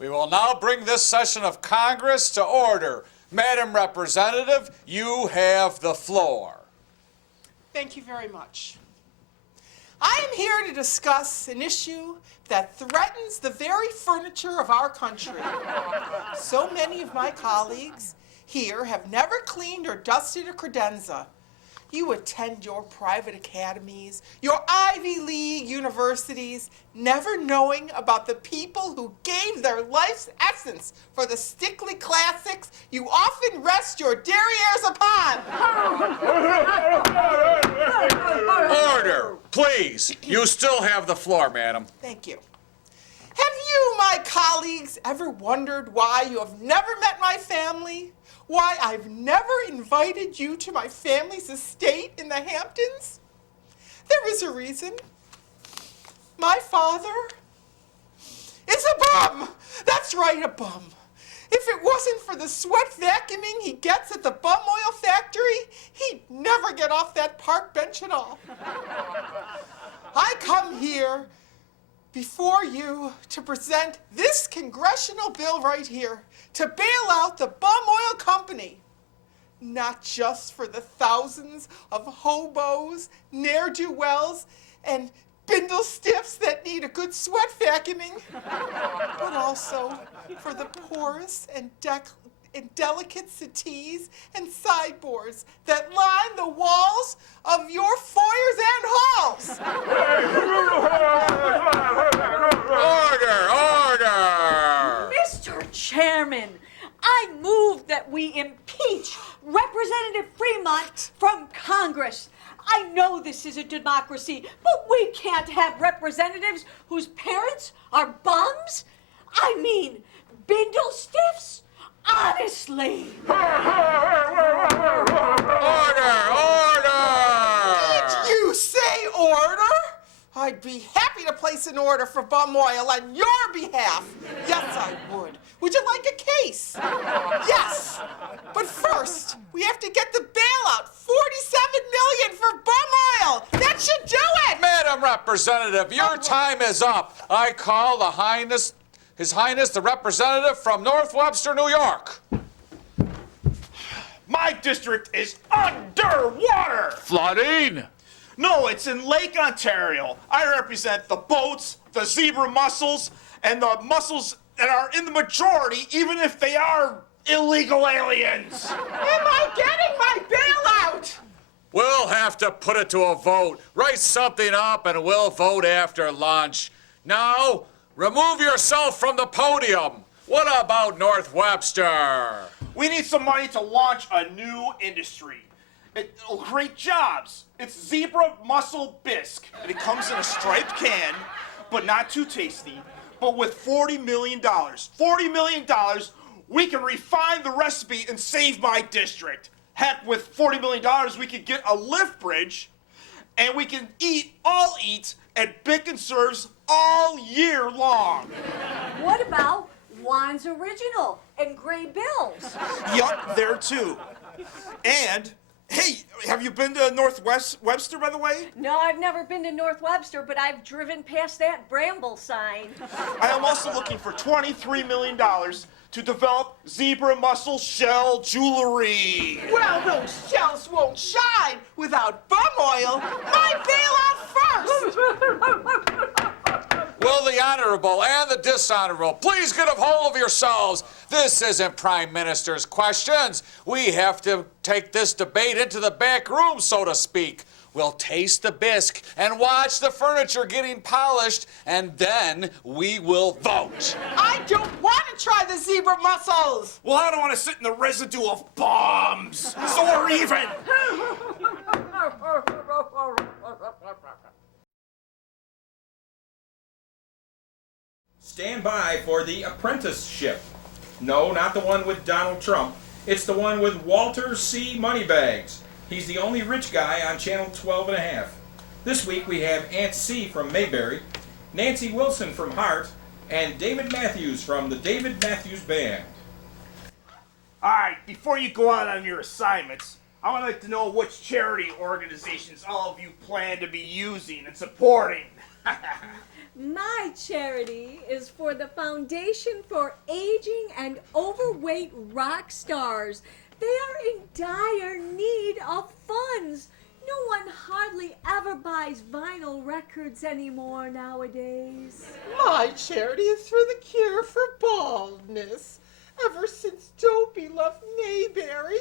We will now bring this session of Congress to order. Madam Representative, you have the floor. Thank you very much. I am here to discuss an issue that threatens the very furniture of our country. So many of my colleagues here have never cleaned or dusted a credenza. You attend your private academies, your Ivy League universities, never knowing about the people who gave their life's essence for the stickly classics you often rest your derrieres upon. Order, please. You still have the floor, madam. Thank you. Have you, my colleagues, ever wondered why you have never met my family? Why I've never invited you to my family's estate in the Hamptons? There is a reason. My father is a bum. That's right, a bum. If it wasn't for the sweat vacuuming he gets at the bum oil factory, he'd never get off that park bench at all. I come here before you to present this congressional bill right here to bail out the bum oil company, not just for the thousands of hobos, ne'er-do-wells, and bindle stiffs that need a good sweat vacuuming, but also for the porous and delicate settees and sideboards that line the walls of your foyers and halls. Order! Mr. Chairman, I move that we impeach Representative Fremont from Congress. I know this is a democracy, but we can't have representatives whose parents are bums. I mean, bindle stiffs? Honestly. Order! Did you say order? I'd be happy to place an order for bum oil on your behalf. Yes, I would. Would you like a case? Yes. But first, we have to get the bailout. $47 million for bum oil. That should do it. Madam Representative, your time is up. I call His Highness the representative from North Webster, New York. My district is underwater! Flooding? No, it's in Lake Ontario. I represent the boats, the zebra mussels, and the mussels that are in the majority, even if they are illegal aliens. Am I getting my bailout? We'll have to put it to a vote. Write something up and we'll vote after lunch. Now, remove yourself from the podium. What about North Webster? We need some money to launch a new industry. It'll create jobs. It's zebra mussel bisque, and it comes in a striped can, but not too tasty. But with $40 million, we can refine the recipe and save my district. Heck, with $40 million, we could get a lift bridge, and we can eat at Bick and Serves all year long. What about Juan's Original and Gray Bills? Yup, there too. And, hey, have you been to North Webster, by the way? No, I've never been to North Webster, but I've driven past that Bramble sign. I am also looking for $23 million to develop zebra mussel shell jewelry. Well, those shells won't shine without bum oil. My bailout first. Will the honorable and the dishonorable please get a hold of yourselves? This isn't Prime Minister's questions. We have to take this debate into the back room, so to speak. We'll taste the bisque and watch the furniture getting polished, and then we will vote. I don't want to try the zebra mussels. Well, I don't want to sit in the residue of bombs, so we're even. Stand by for The Apprenticeship. No, not the one with Donald Trump. It's the one with Walter C. Moneybags. He's the only rich guy on Channel 12.5. This week we have Aunt C from Mayberry, Nancy Wilson from Hart, and David Matthews from the David Matthews Band. All right, before you go out on your assignments, I would like to know which charity organizations all of you plan to be using and supporting. My charity is for the Foundation for Aging and Overweight Rock Stars. They are in dire need of funds. No one hardly ever buys vinyl records anymore nowadays. My charity is for the cure for baldness. Ever since Dopey left Mayberry,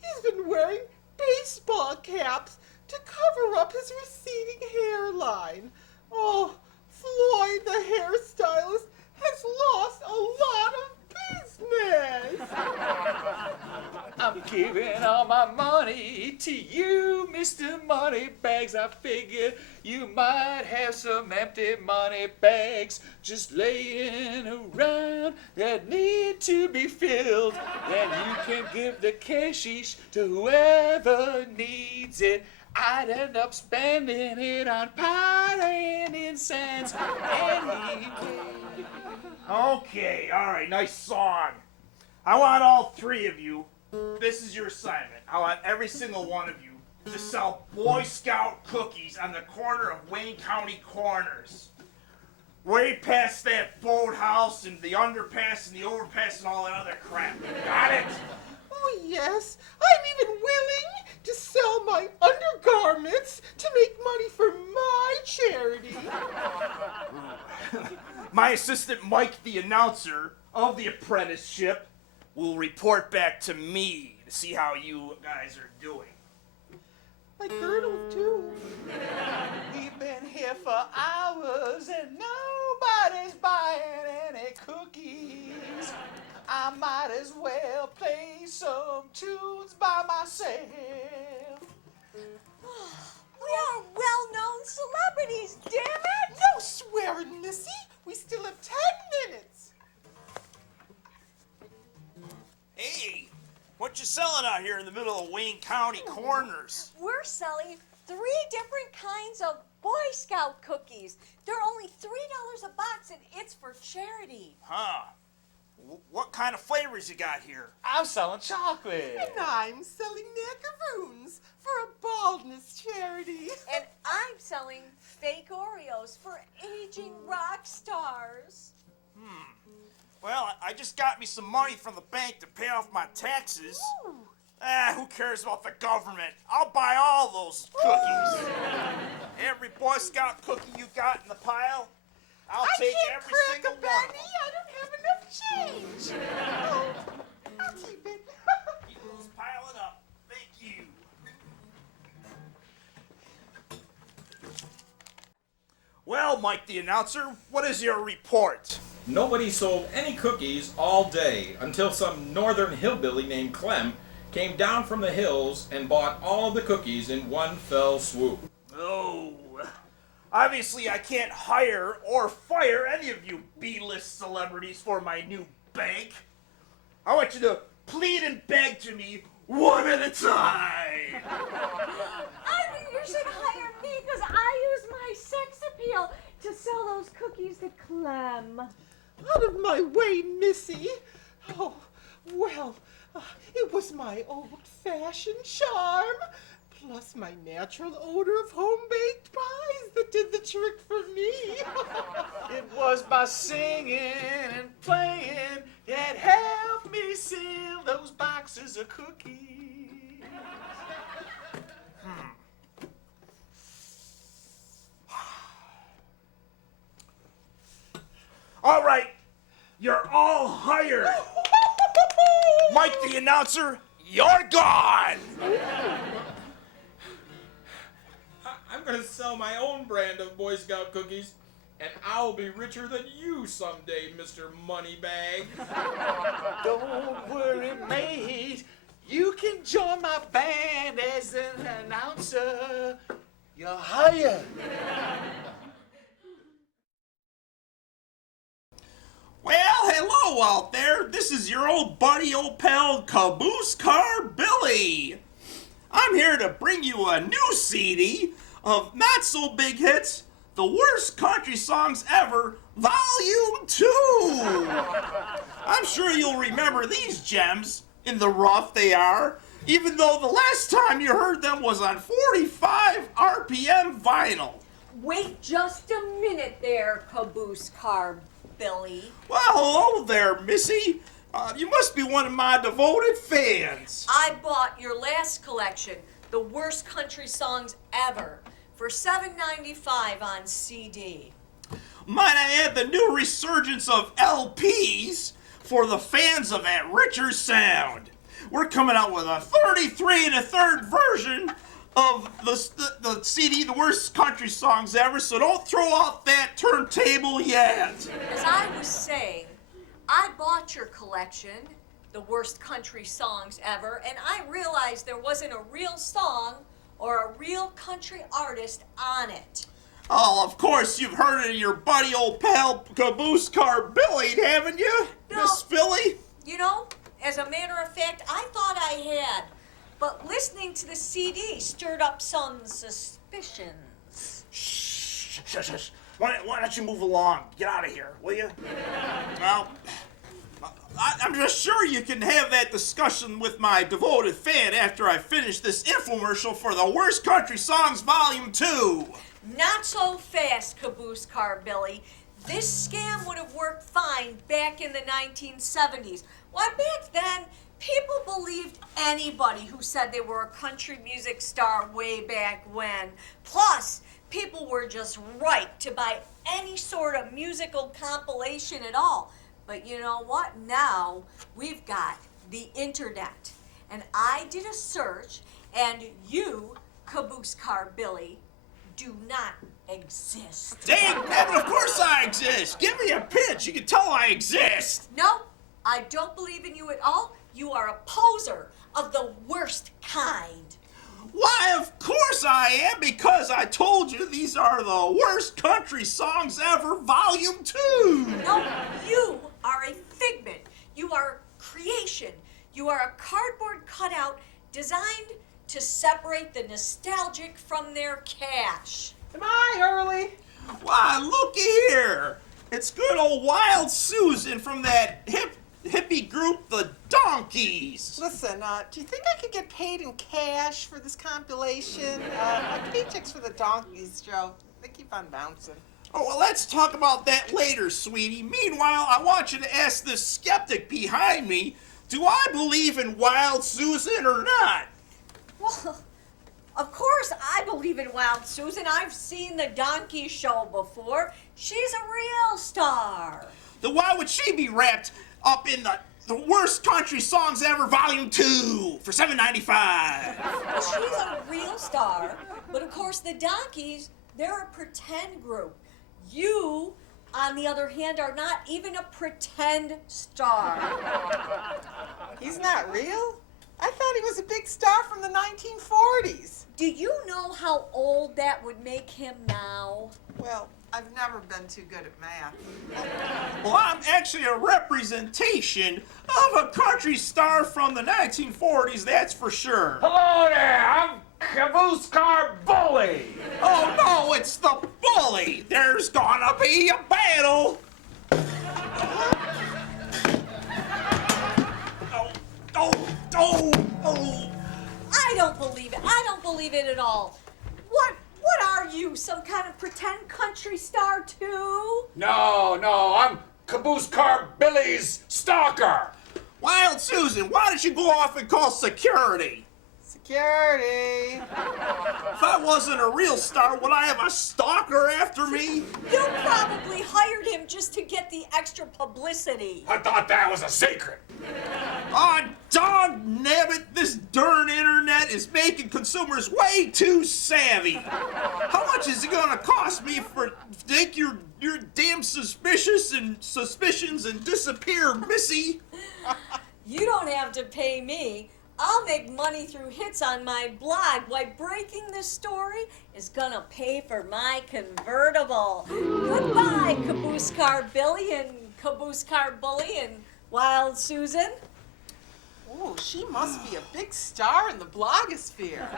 he's been wearing baseball caps to cover up his receding hairline. Oh, Floyd, the hairstylist, has lost a lot of business. I'm giving all my money to you, Mr. Moneybags. I figured you might have some empty money bags just laying around that need to be filled. Then you can give the cashish to whoever needs it. I'd end up spending it on pot and incense anyway. Okay, all right, nice song. I want all three of you, this is your assignment. I want every single one of you to sell Boy Scout cookies on the corner of Wayne County Corners. Way past that boathouse and the underpass and the overpass and all that other crap. Got it? Oh, yes. I'm even willing to sell my undergarments to make money for my charity. My assistant Mike, the announcer of the apprenticeship, will report back to me to see how you guys are doing. My girdle, too. We've been here for hours and nobody's buying any cookies. I might as well play some tunes by myself. We are well-known celebrities, damn it! No swearing, Missy. We still have 10 minutes. Hey, what you selling out here in the middle of Wayne County Corners? We're selling 3 different kinds of Boy Scout cookies. They're only $3 a box, and it's for charity. Huh. What kind of flavors you got here? I'm selling chocolate. And I'm selling macaroons for a baldness charity. And I'm selling fake Oreos for aging rock stars. Well, I just got me some money from the bank to pay off my taxes. Ooh. Who cares about the government? I'll buy all those cookies. Every Boy Scout cookie you got in the pile, I'll take every single one. I can't crack a penny. I don't have enough change. Oh, I'll keep it. Keep those piling up. Thank you. Well, Mike the announcer, what is your report? Nobody sold any cookies all day until some northern hillbilly named Clem came down from the hills and bought all the cookies in one fell swoop. Oh, obviously I can't hire or fire any of you B-list celebrities for my new bank. I want you to plead and beg to me one at a time. I think you should hire me because I use my sex appeal to sell those cookies to Clem. Out of my way, Missy. Oh, well, it was my old-fashioned charm, plus my natural odor of home-baked pies that did the trick for me. It was by singing and playing that helped me seal those boxes of cookies. All right, you're all hired. Mike the announcer, you're gone. I'm gonna sell my own brand of Boy Scout cookies, and I'll be richer than you someday, Mr. Moneybag. Don't worry, mate. You can join my band as an announcer. You're hired. Well, hello out there. This is your old buddy, old pal, Caboose Car Billy. I'm here to bring you a new CD of not so big hits, the worst country songs ever, Volume 2. I'm sure you'll remember these gems. In the rough they are, even though the last time you heard them was on 45 RPM vinyl. Wait just a minute there, Caboose Car Billy. Well, hello there, Missy. You must be one of my devoted fans. I bought your last collection, The Worst Country Songs Ever, for $7.95 on CD. Might I add the new resurgence of LPs for the fans of that richer sound. We're coming out with a 33 1/3 version of the CD, The Worst Country Songs Ever, so don't throw out that turntable yet. As I was saying, I bought your collection, The Worst Country Songs Ever, and I realized there wasn't a real song or a real country artist on it. Oh, of course, you've heard of your buddy old pal Caboose Car Billy, haven't you, No. Miss Philly? You know, as a matter of fact, I thought I had, but listening to the CD stirred up some suspicions. Shh, shush, shush. Why don't you move along? Get out of here, will you? Well, I'm just sure you can have that discussion with my devoted fan after I finish this infomercial for The Worst Country Songs Volume 2. Not so fast, Caboose Car Billy. This scam would have worked fine back in the 1970s. Why, back then, people believed anybody who said they were a country music star way back when. Plus, people were just right to buy any sort of musical compilation at all. But you know what? Now we've got the internet. And I did a search, and you, Caboose Car Billy, do not exist. Dang, man, of course I exist. Give me a pinch. You can tell I exist. No, I don't believe in you at all. You are a poser of the worst kind. Why, of course I am, because I told you these are the Worst Country Songs Ever Volume 2. No, you are a figment. You are a creation. You are a cardboard cutout designed to separate the nostalgic from their cash. Am I early? Why, looky here. It's good old Wild Susan from that hippie group, the Donkeys. Listen, do you think I could get paid in cash for this compilation? My paychecks for the Donkeys, Joe. They keep on bouncing. Oh, well, let's talk about that later, sweetie. Meanwhile, I want you to ask this skeptic behind me, do I believe in Wild Susan or not? Well, of course I believe in Wild Susan. I've seen the Donkey Show before. She's a real star. Then why would she be wrapped up in the Worst Country Songs Ever Volume 2 for $7.95? Well, she's a real star. But of course the Donkeys, they're a pretend group. You, on the other hand, are not even a pretend star. He's not real? I thought he was a big star from the 1940s. Do you know how old that would make him now? Well, I've never been too good at math. Well, I'm actually a representation of a country star from the 1940s, that's for sure. Hello there, I'm Caboose Car Bully. Oh no, it's the bully! There's gonna be a battle! Oh! I don't believe it. I don't believe it at all. What are you, some kind of pretend country star too? No, I'm Caboose Car Billy's stalker. Wild Susan, why don't you go off and call security? Security. If I wasn't a real star, would I have a stalker after me? You probably hired him just to get the extra publicity. I thought that was a secret. Aw, dog nabbit, this darn internet is making consumers way too savvy. How much is it gonna cost me for take your damn suspicions and disappear, Missy? You don't have to pay me. I'll make money through hits on my blog. Why, breaking this story is gonna pay for my convertible. Goodbye, Caboose Car Billy and Caboose Car Bully and Wild Susan. Ooh, she must be a big star in the blogosphere.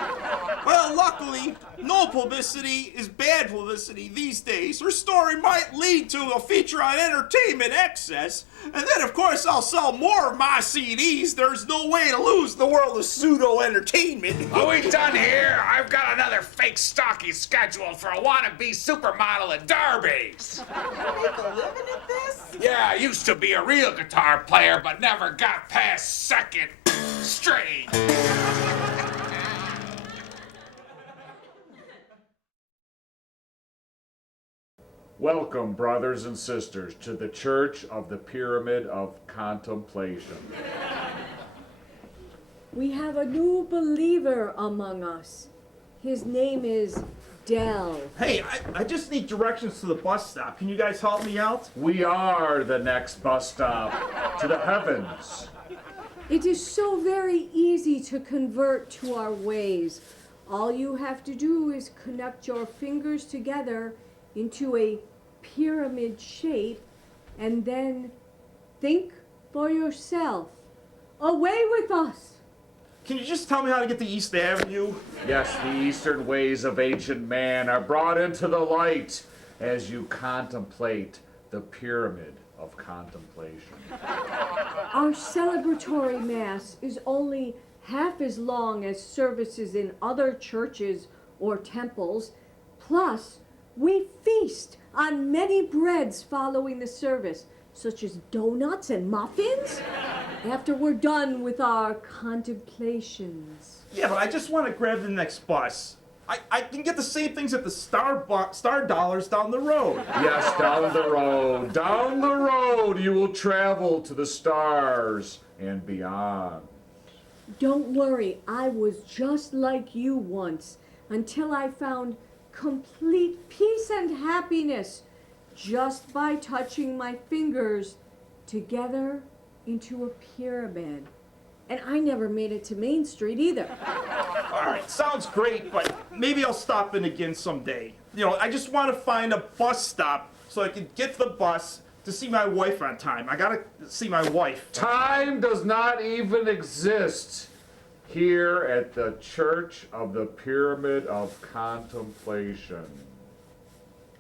Well, luckily, no publicity is bad publicity these days. Her story might lead to a feature on Entertainment Excess, and then, of course, I'll sell more of my CDs. There's no way to lose the world of pseudo-entertainment. Are we done here? I've got another fake stocking scheduled for a wannabe supermodel at Derby's. You make a living at this? Yeah, I used to be a real guitar player, but never got past second string. Welcome, brothers and sisters, to the Church of the Pyramid of Contemplation. We have a new believer among us. His name is Dell. Hey, I just need directions to the bus stop. Can you guys help me out? We are the next bus stop to the heavens. It is so very easy to convert to our ways. All you have to do is connect your fingers together into a pyramid shape and then think for yourself. Away with us! Can you just tell me how to get to East Avenue? Yes, the eastern ways of ancient man are brought into the light as you contemplate the pyramid of contemplation. Our celebratory Mass is only half as long as services in other churches or temples. Plus, we feast on many breads following the service, such as donuts and muffins, after we're done with our contemplations. Yeah, but I just want to grab the next bus. I can get the same things at the Star Dollars down the road. Yes, down the road, you will travel to the stars and beyond. Don't worry, I was just like you once, until I found complete peace and happiness just by touching my fingers together into a pyramid. And I never made it to Main Street either. All right, sounds great, but maybe I'll stop in again someday. You know, I just want to find a bus stop so I can get to the bus to see my wife on time. I gotta see my wife. Time does not even exist here at the Church of the Pyramid of Contemplation.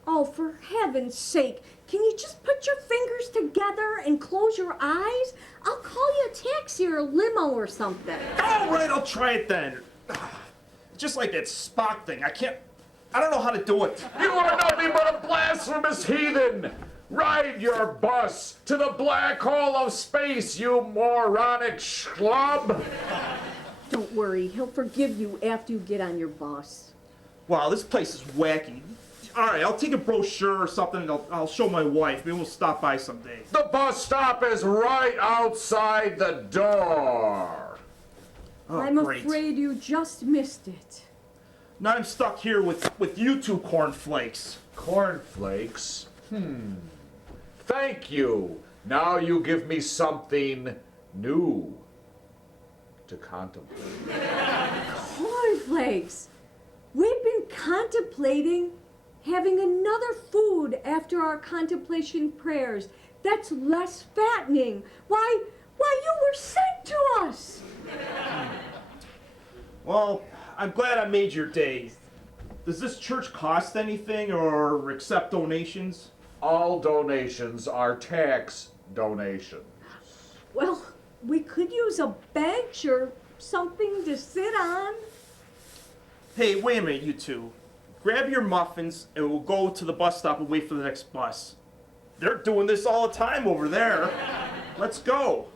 Oh, for heaven's sake, can you just put your fingers together and close your eyes? I'll call you a taxi or a limo or something. All right, I'll try it then. Just like that Spock thing. I don't know how to do it. You are nothing but a blasphemous heathen! Ride your bus to the black hole of space, you moronic schlub! Don't worry, he'll forgive you after you get on your bus. Wow, this place is wacky. All right, I'll take a brochure or something and I'll show my wife. Maybe we'll stop by someday. The bus stop is right outside the door. Oh, I'm great. afraid you just missed it. Now I'm stuck here with you two cornflakes. Cornflakes? Thank you. Now you give me something new to contemplate. Cornflakes! We've been contemplating having another food after our contemplation prayers that's less fattening. Why, you were sent to us! Well, I'm glad I made your day. Does this church cost anything or accept donations? All donations are tax donations. Well, we could use a bench or something to sit on. Hey, wait a minute, you two. Grab your muffins and we'll go to the bus stop and wait for the next bus. They're doing this all the time over there. Let's go.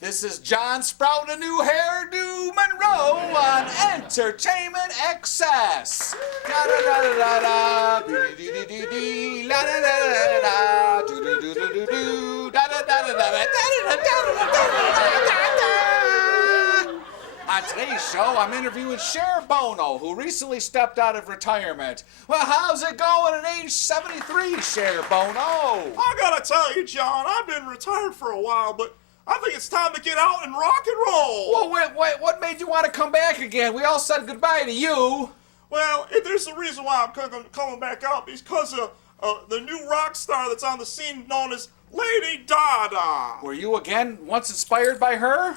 This is John Sprout, a new hairdo Monroe on Entertainment Excess. Da da da da da da, dee dee dee dee, la da da da da, do do do do do do, da da da da da da da da da da. On today's show, I'm interviewing Cher Bono, who recently stepped out of retirement. Well, how's it going at age 73, Cher Bono? I gotta tell you, John, I've been retired for a while, but I think it's time to get out and rock and roll. Well, wait, what made you want to come back again? We all said goodbye to you. Well, there's a reason why I'm coming back out, because the new rock star that's on the scene known as Lady Dada. Were you again once inspired by her?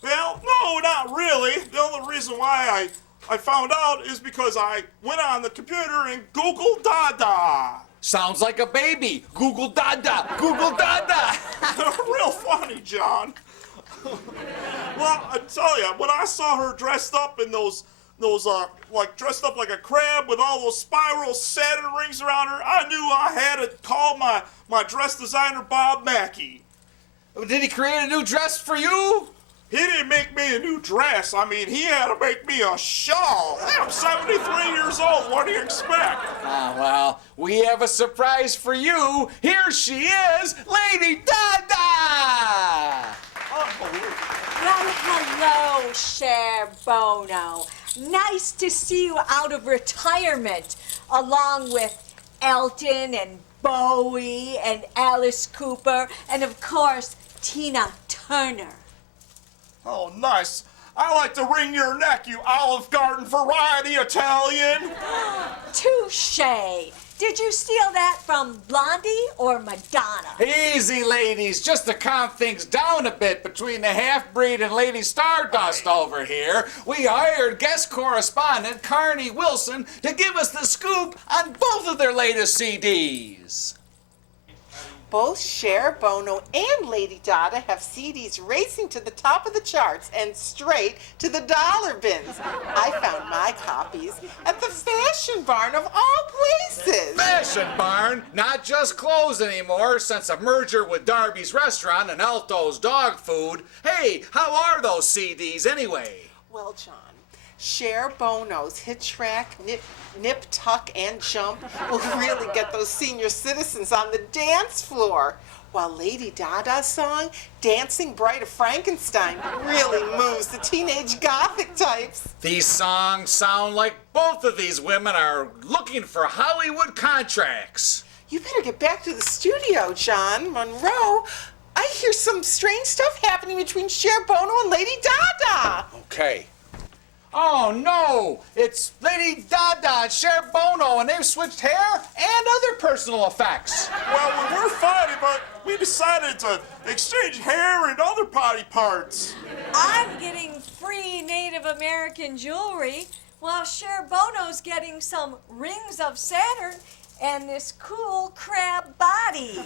Well, no, not really. The only reason why I found out is because I went on the computer and Googled Dada. Sounds like a baby. Google Dada. Google Dada. Real funny, John. Well, I tell you, when I saw her dressed up in those like dressed up like a crab with all those spiral Saturn rings around her, I knew I had to call my dress designer, Bob Mackey. Did he create a new dress for you? He didn't make me a new dress. I mean, he had to make me a shawl. I'm 73 years old. What do you expect? Well, we have a surprise for you. Here she is, Lady Dada! Unbelievable. Well, hello, Cher Bono. Nice to see you out of retirement, along with Elton and Bowie and Alice Cooper and, of course, Tina Turner. Oh, nice. I like to wring your neck, you Olive Garden variety Italian. Touche. Did you steal that from Blondie or Madonna? Easy, ladies. Just to calm things down a bit between the half-breed and Lady Stardust over here, we hired guest correspondent Carney Wilson to give us the scoop on both of their latest CDs. Both Cher, Bono, and Lady Dada have CDs racing to the top of the charts and straight to the dollar bins. I found my copies at the Fashion Barn of all places. Fashion Barn, not just clothes anymore since a merger with Darby's Restaurant and Alto's Dog Food. Hey, how are those CDs anyway? Well, John, Cher Bono's hit track, Nip, Tuck, and Jump will really get those senior citizens on the dance floor. While Lady Dada's song, Dancing Bride of Frankenstein, really moves the teenage gothic types. These songs sound like both of these women are looking for Hollywood contracts. You better get back to the studio, John Monroe. I hear some strange stuff happening between Cher Bono and Lady Dada. Okay. Oh no! It's Lady Dada and Cher Bono, and they've switched hair and other personal effects. Well, we're fine, but we decided to exchange hair and other body parts. I'm getting free Native American jewelry, while Cher Bono's getting some rings of Saturn and this cool crab body.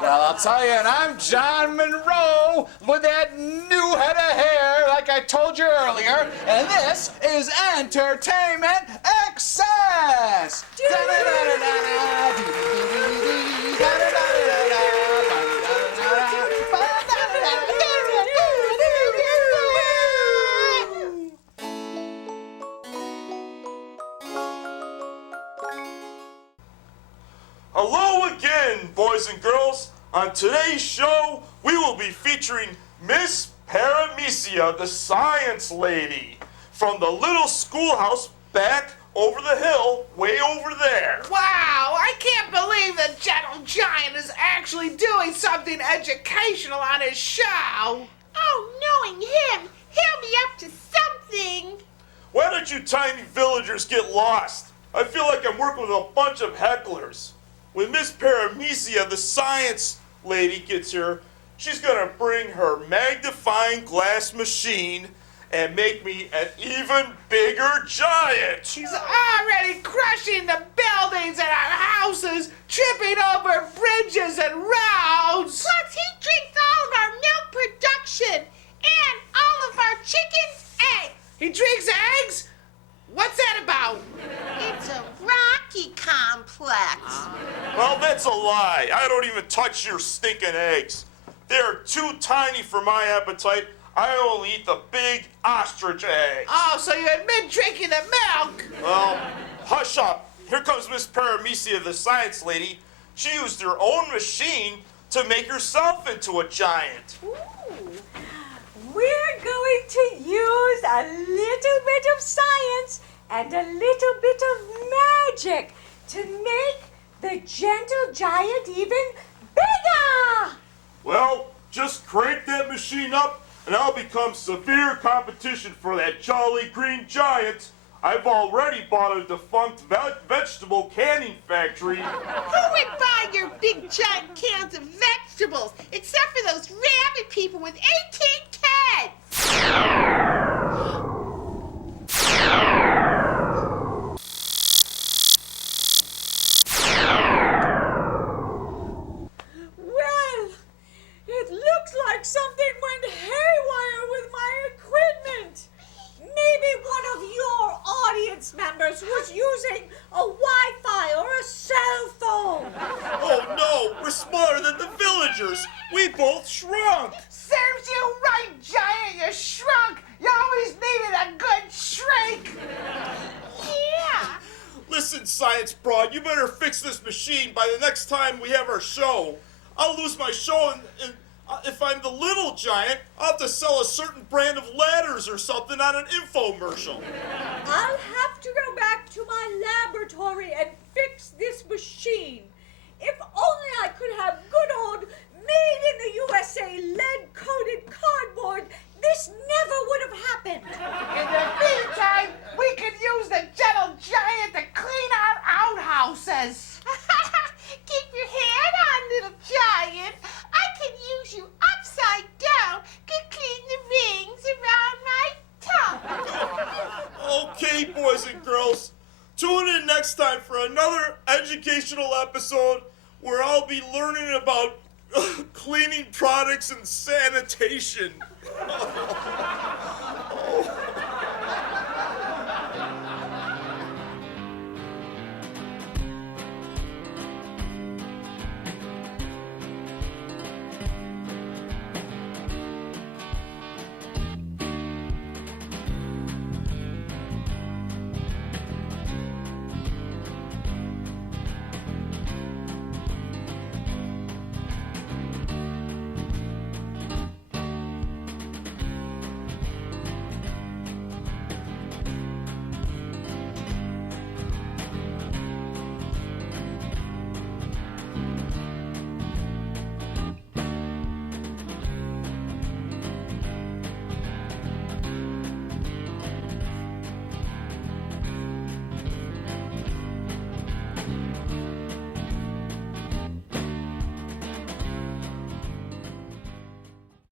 Well, I'll tell you, and I'm John Monroe with that new head of hair, like I told you earlier, and this is Entertainment Excess! Hello again, boys and girls. On today's show, we will be featuring Miss Paramecia, the science lady, from the little schoolhouse back over the hill, way over there. Wow, I can't believe the gentle giant is actually doing something educational on his show. Oh, knowing him, he'll be up to something. Why don't you tiny villagers get lost? I feel like I'm working with a bunch of hecklers. When Miss Paramecia, the science lady, gets here, she's gonna bring her magnifying glass machine and make me an even bigger giant. He's already crushing the buildings and our houses, tripping over bridges and roads. Plus, he drinks all of our milk production and all of our chicken's eggs. He drinks eggs? What's that about? It's a Rocky complex. Well, that's a lie. I don't even touch your stinking eggs. They're too tiny for my appetite. I only eat the big ostrich eggs. Oh, so you admit drinking the milk? Well, hush up. Here comes Miss Paramecia, the science lady. She used her own machine to make herself into a giant. Ooh. We're going to use a little bit of science and a little bit of magic to make the gentle giant even bigger. Well, just crank that machine up and I'll become severe competition for that jolly green giant. I've already bought a defunct vegetable canning factory. Who would buy your big giant cans of vegetables, except for those rabid people with 18 kids? Well, it looks like something went haywire with my equipment. Maybe one of your audience members was using a Wi-Fi or a cell phone. Oh no, we're smaller than the villagers. We both shrunk. Serves you right, Giant. You shrunk. You always needed a good shrink. Yeah. Listen, Science Broad, you better fix this machine by the next time we have our show. I'll lose my show, and if I'm the little giant, I'll have to sell a certain brand of ladders or something on an infomercial. I'll have to go back to my laboratory and fix this machine. If only I could have good old made in the USA lead-coated cardboard, this never would have happened. In the meantime, we could use the gentle giant to clean our outhouses. Keep your head on, little giant. I can use you upside down to clean the rings around my tongue. Okay, boys and girls, tune in next time for another educational episode where I'll be learning about cleaning products and sanitation.